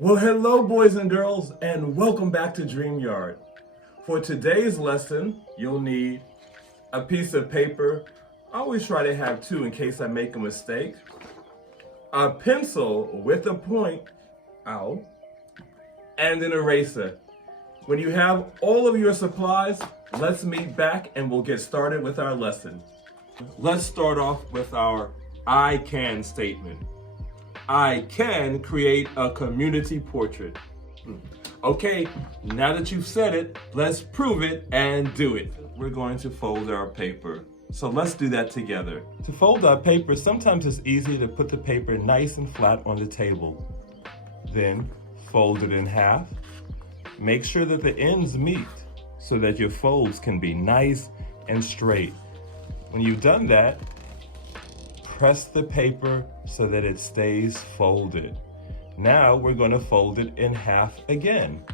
Well, hello, boys and girls, and welcome back to DreamYard. For today's lesson, you'll need a piece of paper. I always try to have two in case I make a mistake. A pencil with a point, ow, and an eraser. When you have all of your supplies, let's meet back and we'll get started with our lesson. Let's start off with our I can statement. I can create a community portrait. Okay, now that you've said it, let's prove it and do it. We're going to fold our paper. So let's do that together. To fold our paper, sometimes it's easier to put the paper nice and flat on the table. Then fold it in half. Make sure that the ends meet so that your folds can be nice and straight. When you've done that, press the paper so that it stays folded. Now we're going to fold it in half again.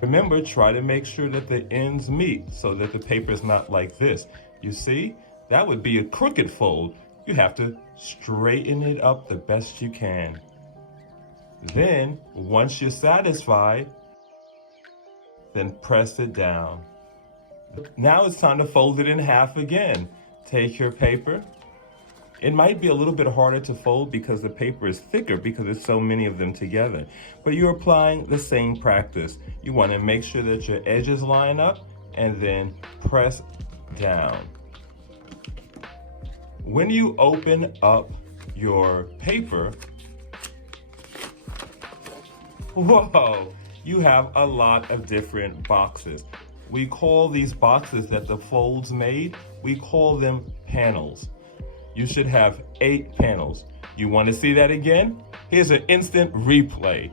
Remember, try to make sure that the ends meet so that the paper is not like this. You see, that would be a crooked fold. You have to straighten it up the best you can. Then, once you're satisfied, then press it down. Now it's time to fold it in half again. Take your paper. It might be a little bit harder to fold because the paper is thicker because there's so many of them together. But you're applying the same practice. You want to make sure that your edges line up and then press down. When you open up your paper, whoa, you have a lot of different boxes. We call these boxes that the folds made, we call them panels. You should have 8 panels. You want to see that again? Here's an instant replay.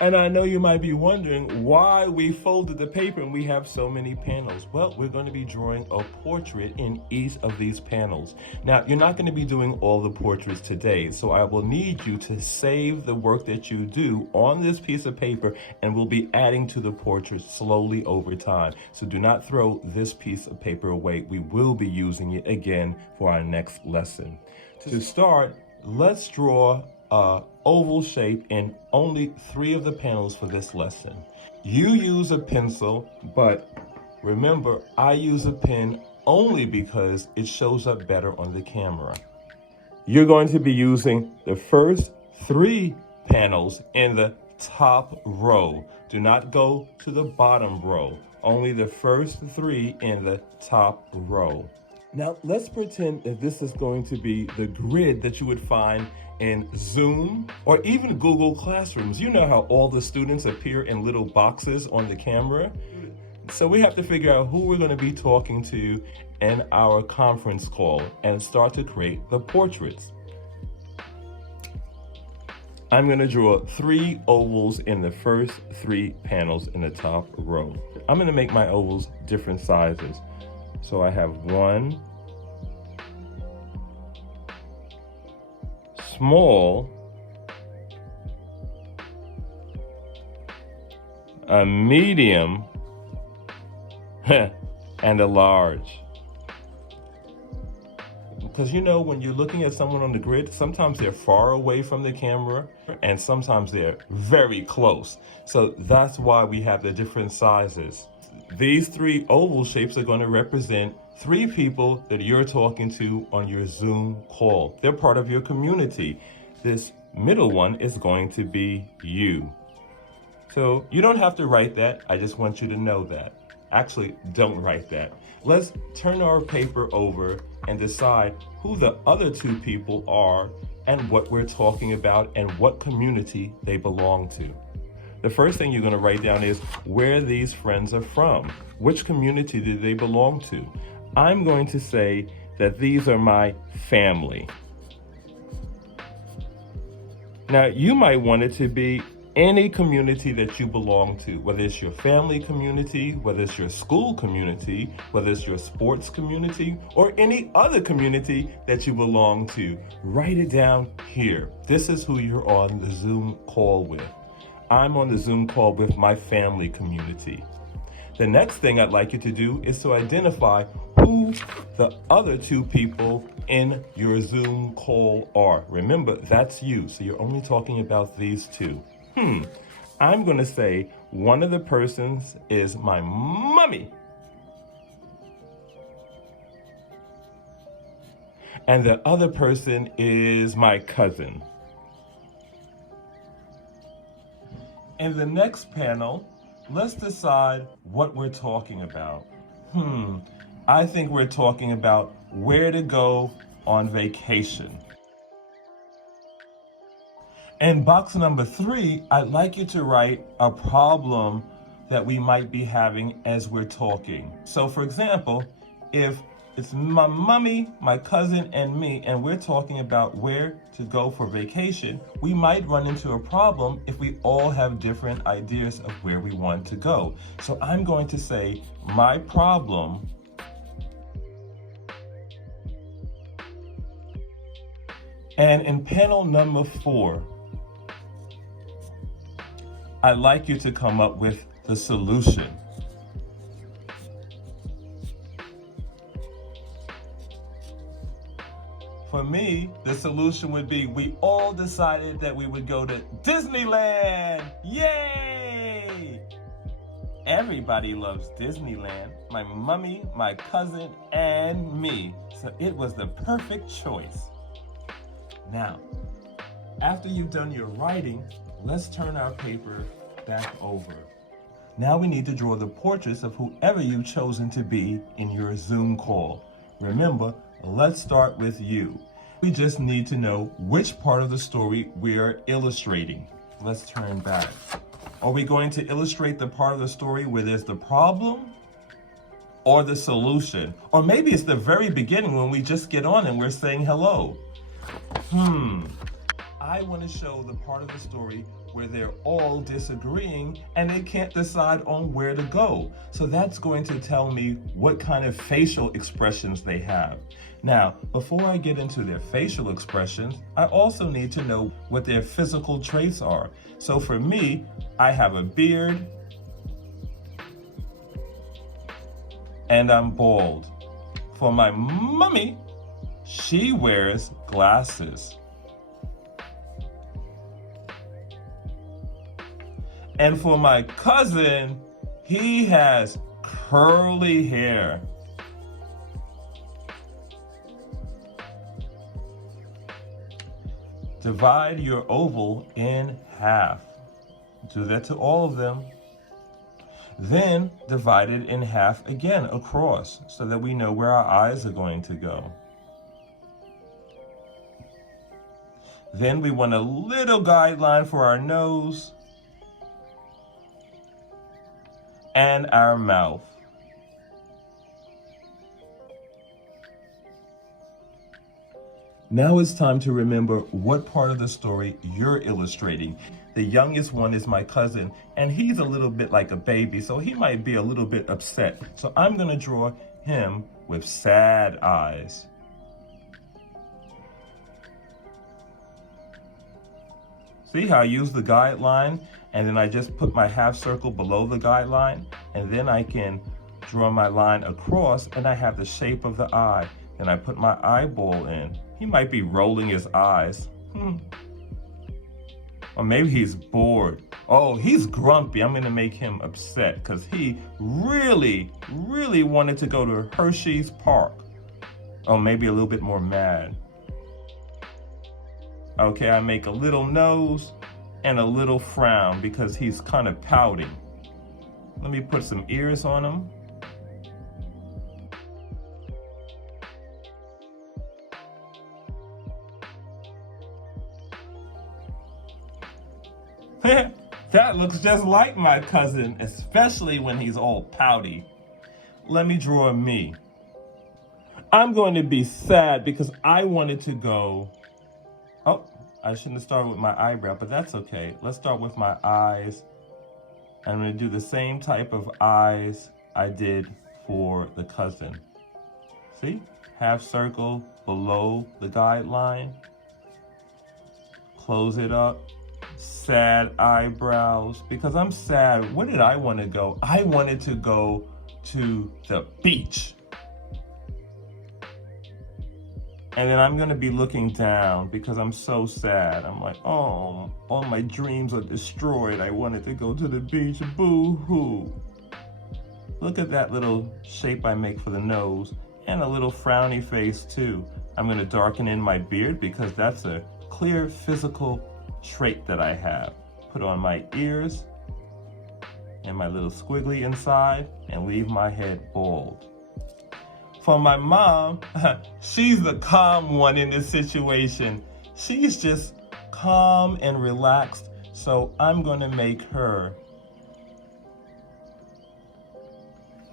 And I know you might be wondering why we folded the paper and we have so many panels. Well, we're going to be drawing a portrait in each of these panels. Now, you're not going to be doing all the portraits today, so I will need you to save the work that you do on this piece of paper, and we'll be adding to the portrait slowly over time. So do not throw this piece of paper away. We will be using it again for our next lesson. To start, let's draw an oval shape in only 3 of the panels for this lesson. You use a pencil, but remember, I use a pen only because it shows up better on the camera. You're going to be using the first 3 panels in the top row. Do not go to the bottom row. Only the first 3 in the top row. Now, let's pretend that this is going to be the grid that you would find in Zoom or even Google Classrooms. You know how all the students appear in little boxes on the camera? So we have to figure out who we're going to be talking to in our conference call and start to create the portraits. I'm going to draw 3 ovals in the first 3 panels in the top row. I'm going to make my ovals different sizes. So I have 1 small, a medium, and a large. Because you know, when you're looking at someone on the grid, sometimes they're far away from the camera and sometimes they're very close. So that's why we have the different sizes. These 3 oval shapes are going to represent 3 people that you're talking to on your Zoom call. They're part of your community. This middle one is going to be you. So you don't have to write that. I just want you to know that. Actually, don't write that. Let's turn our paper over and decide who the other 2 people are and what we're talking about and what community they belong to. The first thing you're going to write down is where these friends are from. Which community do they belong to? I'm going to say that these are my family. Now, you might want it to be any community that you belong to, whether it's your family community, whether it's your school community, whether it's your sports community, or any other community that you belong to. Write it down here. This is who you're on the Zoom call with. I'm on the Zoom call with my family community. The next thing I'd like you to do is to identify who the other two people in your Zoom call are. Remember, that's you, so you're only talking about these two. I'm going to say one of the persons is my mommy. And the other person is my cousin. In the next panel, let's decide what we're talking about. I think we're talking about where to go on vacation. In box number 3, I'd like you to write a problem that we might be having as we're talking. So for example, if it's my mommy, my cousin, and me, and we're talking about where to go for vacation, we might run into a problem if we all have different ideas of where we want to go. So I'm going to say my problem and in panel number 4, I'd like you to come up with the solution. For me, the solution would be we all decided that we would go to Disneyland. Yay! Everybody loves Disneyland. My mommy, my cousin, and me. So it was the perfect choice. Now, after you've done your writing, let's turn our paper back over. Now we need to draw the portraits of whoever you've chosen to be in your Zoom call. Remember, let's start with you. We just need to know which part of the story we are illustrating. Let's turn back. Are we going to illustrate the part of the story where there's the problem or the solution? Or maybe it's the very beginning when we just get on and we're saying hello. I want to show the part of the story where they're all disagreeing and they can't decide on where to go. So that's going to tell me what kind of facial expressions they have. Now, before I get into their facial expressions, I also need to know what their physical traits are. So for me, I have a beard and I'm bald. For my mommy, she wears glasses. And for my cousin, he has curly hair. Divide your oval in half. Do that to all of them. Then divide it in half again across so that we know where our eyes are going to go. Then we want a little guideline for our nose and our mouth. Now it's time to remember what part of the story you're illustrating. The youngest one is my cousin, and he's a little bit like a baby, so he might be a little bit upset. So I'm gonna draw him with sad eyes. See how I use the guideline, and then I just put my half circle below the guideline, and then I can draw my line across, and I have the shape of the eye. Then I put my eyeball in. He might be rolling his eyes. Or maybe he's bored. Oh, he's grumpy. I'm gonna make him upset because he really wanted to go to Hershey's Park. Oh, maybe a little bit more mad. Okay, I make a little nose and a little frown because he's kind of pouting. Let me put some ears on him. That looks just like my cousin, especially when he's all pouty. Let me draw me. I'm going to be sad because I wanted to go. Oh, I shouldn't have started with my eyebrow, but that's okay. Let's start with my eyes. I'm going to do the same type of eyes I did for the cousin. See? Half circle below the guideline. Close it up. sad eyebrows because I'm sad. Where did I want to go? I wanted to go to the beach. And then I'm going to be looking down because I'm so sad. I'm like, oh, all my dreams are destroyed. I wanted to go to the beach. Boo-hoo. Look at that little shape I make for the nose and a little frowny face too. I'm going to darken in my beard because that's a clear physical trait that I have. Put on my ears and my little squiggly inside and leave my head bald. For my mom, she's the calm one in this situation. She's just calm and relaxed, so I'm going to make her.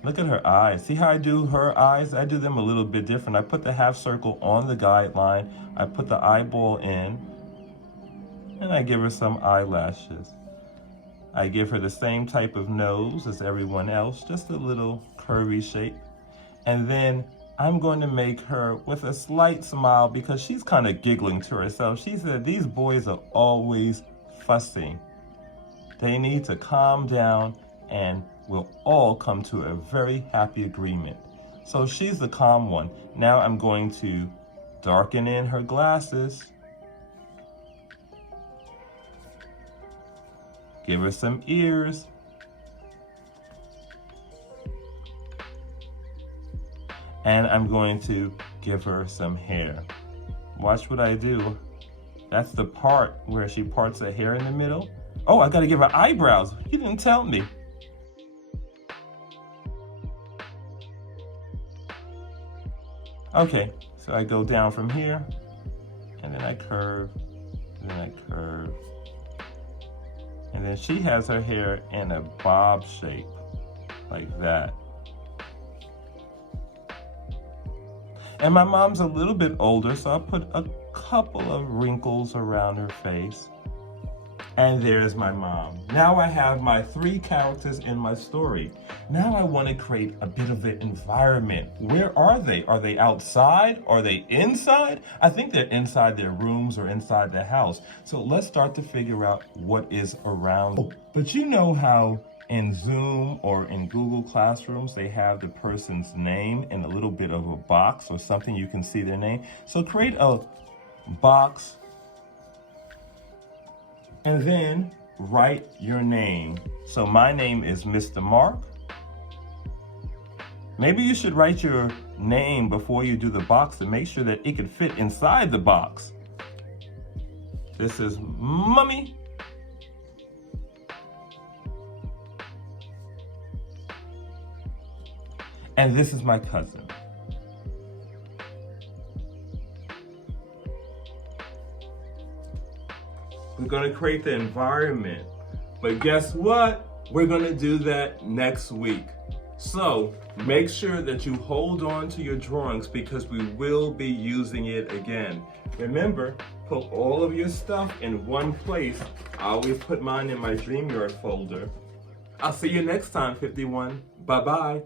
Look at her eyes. See how I do her eyes? I do them a little bit different. I put the half circle on the guideline. I put the eyeball in, and I give her some eyelashes. I give her the same type of nose as everyone else, just a little curvy shape. And then I'm going to make her with a slight smile because she's kind of giggling to herself. She said, these boys are always fussing. They need to calm down and we'll all come to a very happy agreement. So she's the calm one. Now I'm going to darken in her glasses. Give her some ears. And I'm going to give her some hair. Watch what I do. That's the part where she parts her hair in the middle. Oh, I gotta give her eyebrows. You didn't tell me. Okay, so I go down from here, and then I curve, and then I curve. And then she has her hair in a bob shape, like that. And my mom's a little bit older, so I put a couple of wrinkles around her face. And there's my mom. Now I have my 3 characters in my story. Now I want to create a bit of an environment. Where are they? Are they outside? Are they inside? I think they're inside their rooms or inside the house. So let's start to figure out what is around. Oh, but you know how in Zoom or in Google Classrooms, they have the person's name in a little bit of a box or something you can see their name. So create a box and then write your name. So my name is Mr. Mark. Maybe you should write your name before you do the box to make sure that it could fit inside the box. This is Mommy. And this is my cousin. We're gonna create the environment, but guess what? We're gonna do that next week. So make sure that you hold on to your drawings because we will be using it again. Remember, put all of your stuff in one place. I always put mine in my StreamYard folder. I'll see you next time, 51. Bye-bye.